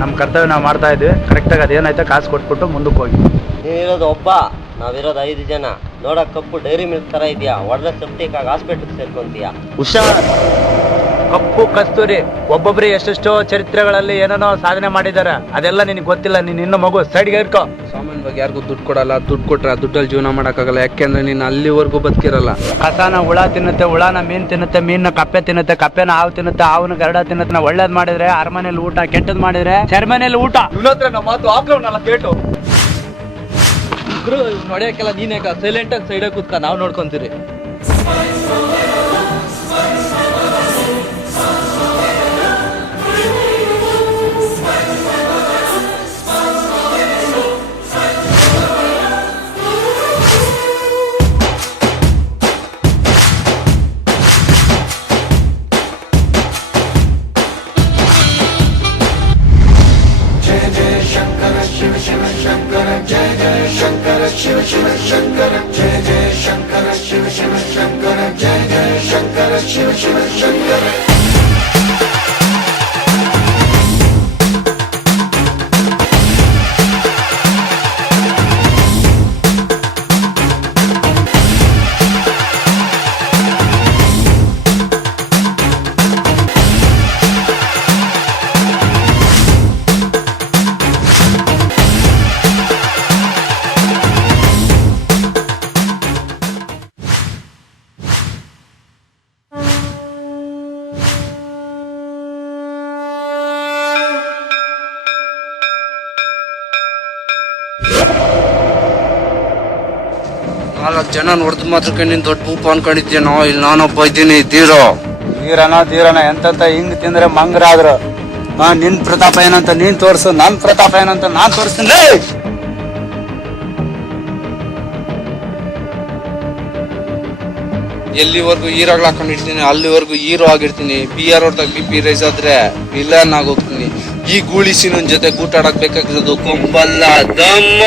ನಮ್ಮ ಕರ್ತವ್ಯ ನಾವು ಮಾಡ್ತಾ ಇದ್ವಿ. ಕರೆಕ್ಟಾಗಿ ಅದೇನಾಯ್ತು ಕಾಸು ಕೊಟ್ಬಿಟ್ಟು ಮುಂದಕ್ಕೆ ಹೋಗಿ. ನೀನಿರೋದು ಒಬ್ಬ, ನಾವಿರೋದು 5 ಜನ. ನೋಡಕ್ ಕಪ್ಪು ಡೈರಿ ಮಿಲ್ಕ್ ತರ ಇದೆಯಾ, ಹೊಡೆದ ಸೆಪ್ಟಿಕಾಗಿ ಹಾಸ್ಪಿಟಲ್ ಸೇರ್ಕೊಂತೀಯ. ಹುಷಾರ್. ಕಪ್ಪು ಕಸ್ತೂರಿ ಒಬ್ಬೊಬ್ರು ಎಷ್ಟೆಷ್ಟೋ ಚರಿತ್ರೆಗಳಲ್ಲಿ ಏನೇನೋ ಸಾಧನೆ ಮಾಡಿದ್ದಾರೆ. ಅದೆಲ್ಲ ನಿನಗೆ ಗೊತ್ತಿಲ್ಲ. ನೀನು ಇನ್ನು ಮಗು ಸೈಡ್ಗೆ ಇರ್ಕೋ. ಸಾಮಾನ್ಯ ಬಗ್ಗೆ ಯಾರಿಗೂ ದುಡ್ಡು ಕೊಡಲ್ಲ. ದುಡ್ಡು ಕೊಟ್ರೆ ದುಡ್ಡಲ್ಲಿ ಜೀವನ ಮಾಡೋಕ್ಕಾಗಲ್ಲ. ಯಾಕೆಂದ್ರೆ ನೀನು ಅಲ್ಲಿವರೆಗೂ ಬದುಕಿರಲ್ಲ. ಕಸಾನ ಹುಳ ತಿನ್ನುತ್ತೆ, ಹುಳನ ಮೀನು ತಿನ್ನುತ್ತೆ, ಮೀನ ಕಪ್ಪೆ ತಿನ್ನುತ್ತೆ, ಕಪ್ಪೆನ ಹಾವು ತಿನ್ನುತ್ತೆ, ಹಾವನ ಗರಡ ತಿನ್ನುತ್ತೆ. ನಾವು ಒಳ್ಳೇದ್ ಮಾಡಿದ್ರೆ ಅರಮನೆಯಲ್ಲಿ ಊಟ, ಕೆಟ್ಟದ್ ಮಾಡಿದ್ರೆ ಸೆರೆಮನೆಯಲ್ಲಿ ಊಟ. ಇವನತ್ರ ನಮ್ಮ ಮಾತು ಹಾಕ್ರವನಲ್ಲ ಕೇಟು. ನೋಡ್ಯಾಕೆಲ್ಲ ನೀನೇ ಸೈಲೆಂಟ್ ಆಗಿ ಸೈಡಾಗಿ ಕೂತ್ಕ, ನಾವು ನೋಡ್ಕೊಂತೀರಿ. ನಾಲ್ಕು ಜನ ನೋಡಿದ್ ಮಾತ್ರಕ್ಕೆ ನೀನ್ ದೊಡ್ಡ ಭೂಪ ಅನ್ಕೊಂಡಿದ್ಯೇನೋ. ಇಲ್ಲಿ ನಾನೊಬ್ಬ ಇದ್ದೀನಿ. ಧೀರನ ಎಂತ ಹಿಂಗ್ ತಿಂದ್ರೆ ಮಂಗ್ರಾದ್ರು. ನಿನ್ ಪ್ರತಾಪ ಏನಂತ ನೀನ್ ತೋರ್ಸು, ನನ್ ಪ್ರತಾಪ ಏನಂತ ನಾನ್ ತೋರಿಸ್ತೀನಿ. ಎಲ್ಲಿವರೆಗೂ ಹೀರೋಗಳು ಹಾಕೊಂಡಿರ್ತೀನಿ ಅಲ್ಲಿವರೆಗೂ ಹೀರೋ ಆಗಿರ್ತೀನಿ. BR ಹೊಡೆದಾಗ BP ರೈಸ್ ಆದ್ರೆ ವಿಲನ್ ಆಗೋಗ್ತೀನಿ. ಈ ಗೂಳಿಸಿ ನನ್ ಜೊತೆ ಗೂಟಾಡಕ್ ಬೇಕಾಗಿರೋದು ಕೊಂಬಲ್ಲ, ದಮ್ಮ.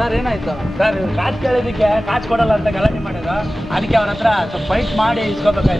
ಸರ್ ಏನಾಯ್ತು ಸರ್? ಕಾಸು ಕೇಳಿದಕ್ಕೆ ಕಾಸು ಕೊಡಲ್ಲ ಅಂತ ಗಲಾಟೆ ಮಾಡಿದ್ರು. ಅದಕ್ಕೆ ಅವ್ರ ಹತ್ರ ಸ್ವಲ್ಪ ಫೈಟ್ ಮಾಡಿ ಇಸ್ಕೋಬೇಕಾಯ್ತು.